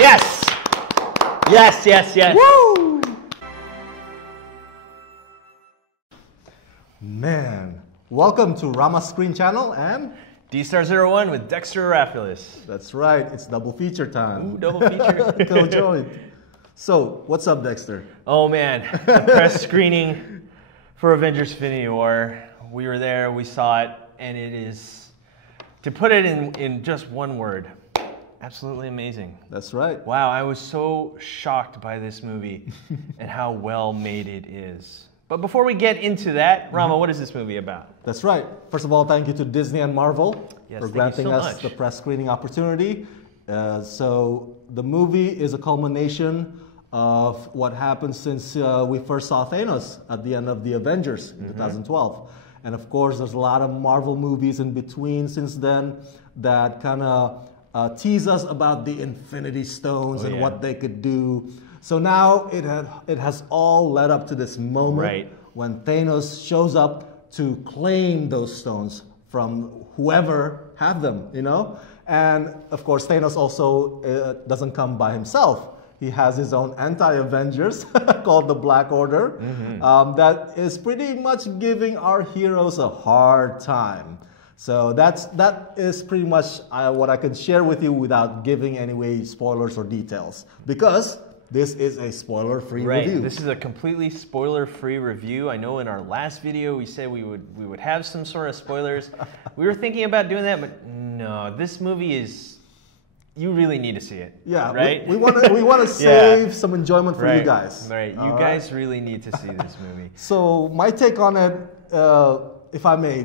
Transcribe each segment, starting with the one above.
Yes! Yes, yes, yes. Woo! Man, welcome to Rama Screen Channel and D-Star01 with Dexter Rafaelis. that's right, it's double feature time. Ooh, double feature. Go join. So, what's up, Dexter? Oh man, the press screening for Avengers Infinity War. We were there, we saw it, and it is, to put it in just one word, absolutely amazing. That's right. Wow, I was so shocked by this movie and how well made it is. But before we get into that, Rama, what is this movie about? That's right. First of all, thank you to Disney and Marvel for granting so us much. the press screening opportunity. So the movie is a culmination of what happened since we first saw Thanos at the end of the Avengers in 2012. And of course, there's a lot of Marvel movies in between since then that kind of tease us about the Infinity Stones and what they could do. So now it has all led up to this moment when Thanos shows up to claim those stones from whoever had them, you know? And of course, Thanos also doesn't come by himself. He has his own anti-Avengers called the Black Order that is pretty much giving our heroes a hard time. So that is pretty much what I can share with you without giving any spoilers or details, because this is a spoiler-free review. This is a completely spoiler-free review. I know in our last video we said we would have some sort of spoilers. We were thinking about doing that, but no, this movie is, you really need to see it. Yeah, right? we want to save some enjoyment for you guys. Right, you guys really need to see this movie. So my take on it, if I may,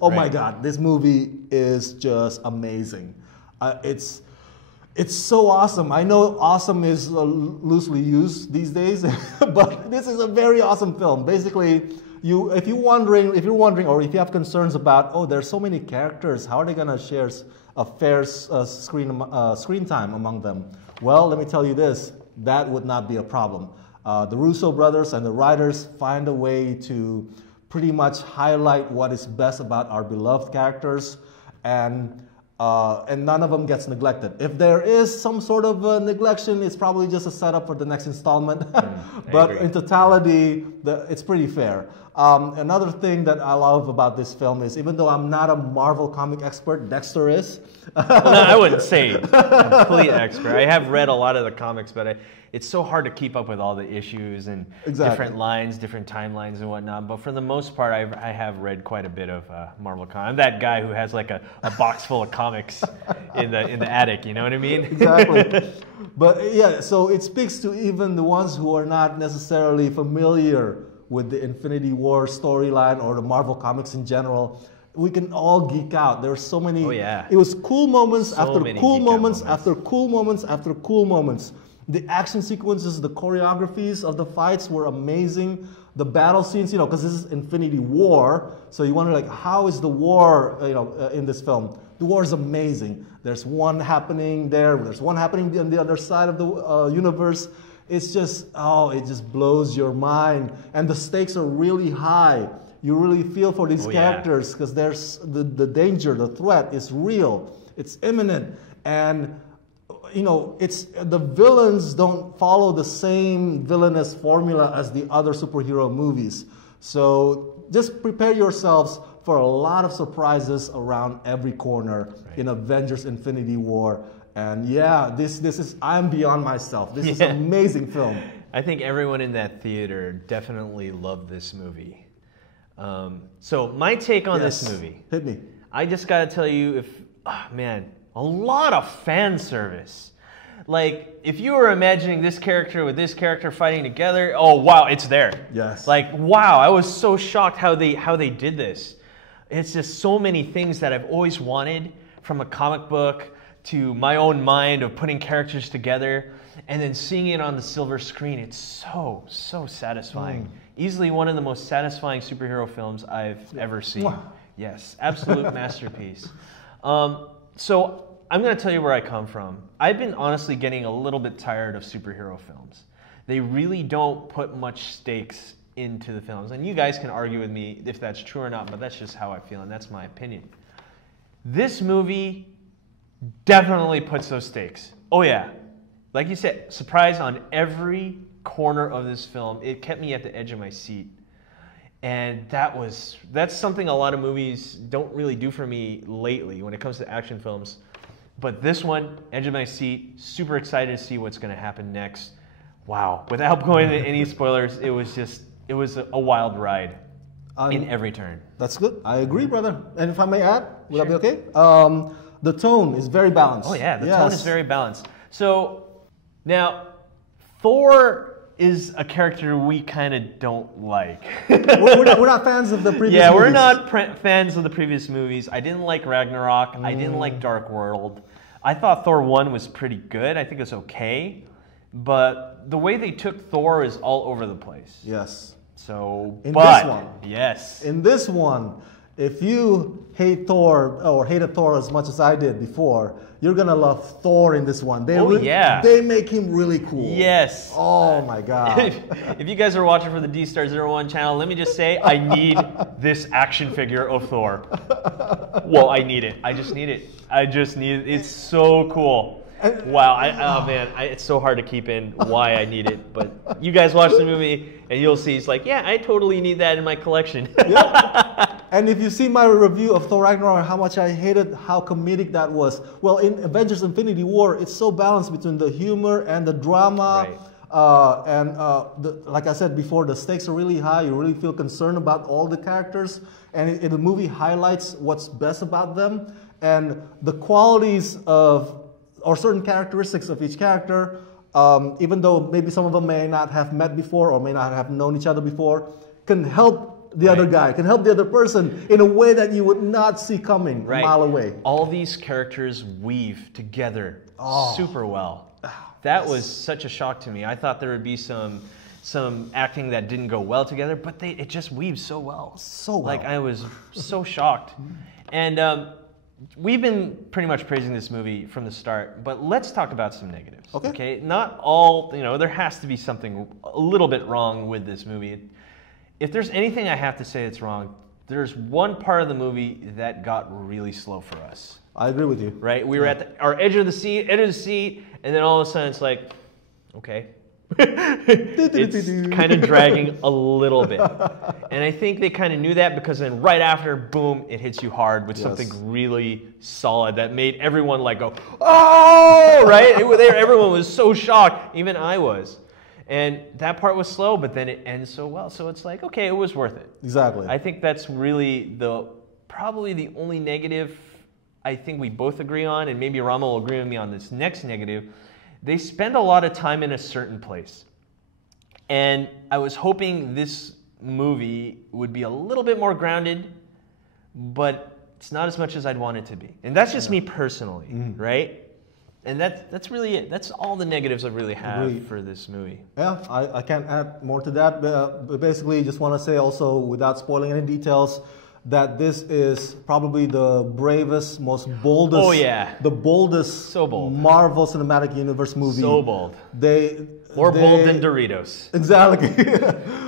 my God, this movie is just amazing. It's so awesome. I know awesome is loosely used these days, but this is a very awesome film. Basically, if you're wondering, or if you have concerns about, there's so many characters, how are they gonna share a fair screen time among them? Well, let me tell you this: that would not be a problem. The Russo brothers and the writers find a way to pretty much highlight what is best about our beloved characters, and none of them gets neglected. If there is some sort of neglection, it's probably just a setup for the next installment. But in totality, it's pretty fair. Another thing that I love about this film is, even though I'm not a Marvel comic expert, Dexter is. Well, no, I wouldn't say complete expert. I have read a lot of the comics, but it's so hard to keep up with all the issues and different lines, different timelines and whatnot. But for the most part, I have read quite a bit of Marvel comics. I'm that guy who has like a box full of comics in the attic, you know what I mean? Exactly. But yeah, so it speaks to even the ones who are not necessarily familiar with the Infinity War storyline or the Marvel comics in general. We can all geek out. There's so many. Oh yeah. It was cool moments after cool moments after cool moments after cool moments. The action sequences, the choreographies of the fights were amazing. The battle scenes, because this is Infinity War, so you wonder how is the war, in this film? The war is amazing. There's one happening there. There's one happening on the other side of the universe. It's just, it just blows your mind. And the stakes are really high. You really feel for these characters because there's the danger, the threat is real. It's imminent. And the villains don't follow the same villainous formula as the other superhero movies. So just prepare yourselves for a lot of surprises around every corner in Avengers Infinity War. And yeah, this is, I'm beyond myself. This is an amazing film. I think everyone in that theater definitely loved this movie. So my take on this movie. Hit me. I just got to tell you, a lot of fan service. Like, if you were imagining this character with this character fighting together, oh wow, it's there. Yes. Like, wow, I was so shocked how they did this. It's just so many things that I've always wanted from a comic book to my own mind of putting characters together, and then seeing it on the silver screen. It's so satisfying. Easily one of the most satisfying superhero films I've ever seen. Wow. Yes, absolute masterpiece. So I'm going to tell you where I come from. I've been honestly getting a little bit tired of superhero films. They really don't put much stakes into the films. And you guys can argue with me if that's true or not, but that's just how I feel, and that's my opinion. This movie definitely puts those stakes. Oh yeah. like you said, surprise on every corner of this film. It kept me at the edge of my seat. And that's something a lot of movies don't really do for me lately when it comes to action films. But this one, edge of my seat, super excited to see what's going to happen next. Wow. Without going into any spoilers, it was a wild ride in every turn. That's good. I agree, brother. And if I may add, would that be okay? The tone is very balanced. Oh yeah, the tone is very balanced. So now, Thor is a character we kind of don't like. we're not fans of the previous movies. Yeah, we're not fans of the previous movies. I didn't like Ragnarok. I didn't like Dark World. I thought Thor 1 was pretty good. I think it's okay. But the way they took Thor is all over the place. Yes. So, this one. Yes. In this one, if you hate Thor or hated Thor as much as I did before, you're gonna love Thor in this one. They make him really cool. Yes. Oh my God. If you guys are watching for the D-Star01 channel, let me just say I need this action figure of Thor. Well, I need it. I just need it. It's so cool. Wow. Oh man, it's so hard to keep in why I need it. But you guys watch the movie and you'll see it's like, yeah, I totally need that in my collection. Yep. And if you see my review of Thor Ragnarok and how much I hated how comedic that was, well, in Avengers Infinity War, it's so balanced between the humor and the drama. Right. Like I said before, the stakes are really high. You really feel concerned about all the characters. And the movie highlights what's best about them. And the qualities of, or certain characteristics of each character, even though maybe some of them may not have met before or may not have known each other before, can help the other guy, can help the other person in a way that you would not see coming a mile away. All these characters weave together super well. That was such a shock to me. I thought there would be some acting that didn't go well together, but it just weaves so well. So well. Like, I was so shocked. And we've been pretty much praising this movie from the start, but let's talk about some negatives. Okay? Not all, there has to be something a little bit wrong with this movie. If there's anything I have to say that's wrong, there's one part of the movie that got really slow for us. I agree with you. Right? We were at our edge of the seat, and then all of a sudden it's like, okay. It's kind of dragging a little bit. And I think they kind of knew that because then right after, boom, it hits you hard with something really solid that made everyone like go, oh, right? Everyone was so shocked. Even I was. And that part was slow, but then it ends so well. So it's like, okay, it was worth it. Exactly. I think that's really probably the only negative I think we both agree on, and maybe Rama will agree with me on this next negative. They spend a lot of time in a certain place. And I was hoping this movie would be a little bit more grounded, but it's not as much as I'd want it to be. And that's just me personally, right? And that's really it. That's all the negatives I really have for this movie. Yeah, I can't add more to that. But basically, just want to say also, without spoiling any details, that this is probably the bravest, most boldest, the boldest so bold. Marvel Cinematic Universe movie. So bold. More bold than Doritos. Exactly.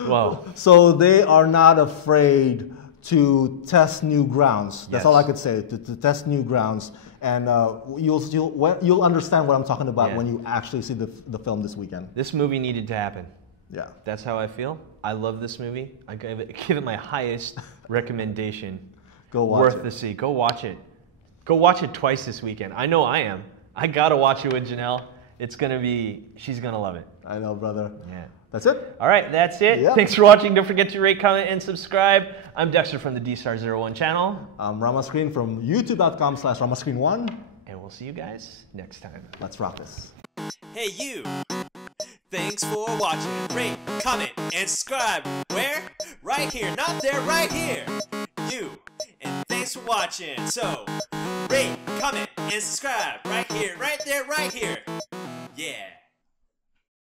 Wow. So they are not afraid to test new grounds. That's all I could say, to test new grounds. And you'll understand what I'm talking about when you actually see the film this weekend. This movie needed to happen. Yeah. That's how I feel. I love this movie. I give it my highest recommendation. Go watch it. Worth the see. Go watch it. Go watch it twice this weekend. I know I am. I gotta watch it with Janelle. She's gonna love it. I know, brother. Yeah. That's it. All right, that's it. Yep. Thanks for watching. Don't forget to rate, comment, and subscribe. I'm Dexter from the D-Star01 channel. I'm Rama Screen from youtube.com/RamaScreen1. And we'll see you guys next time. Let's rock this. Hey, you. Thanks for watching. Rate, comment, and subscribe. Where? Right here. Not there, right here. You. And thanks for watching. So, rate, comment, and subscribe. Right here, right there, right here. Yeah.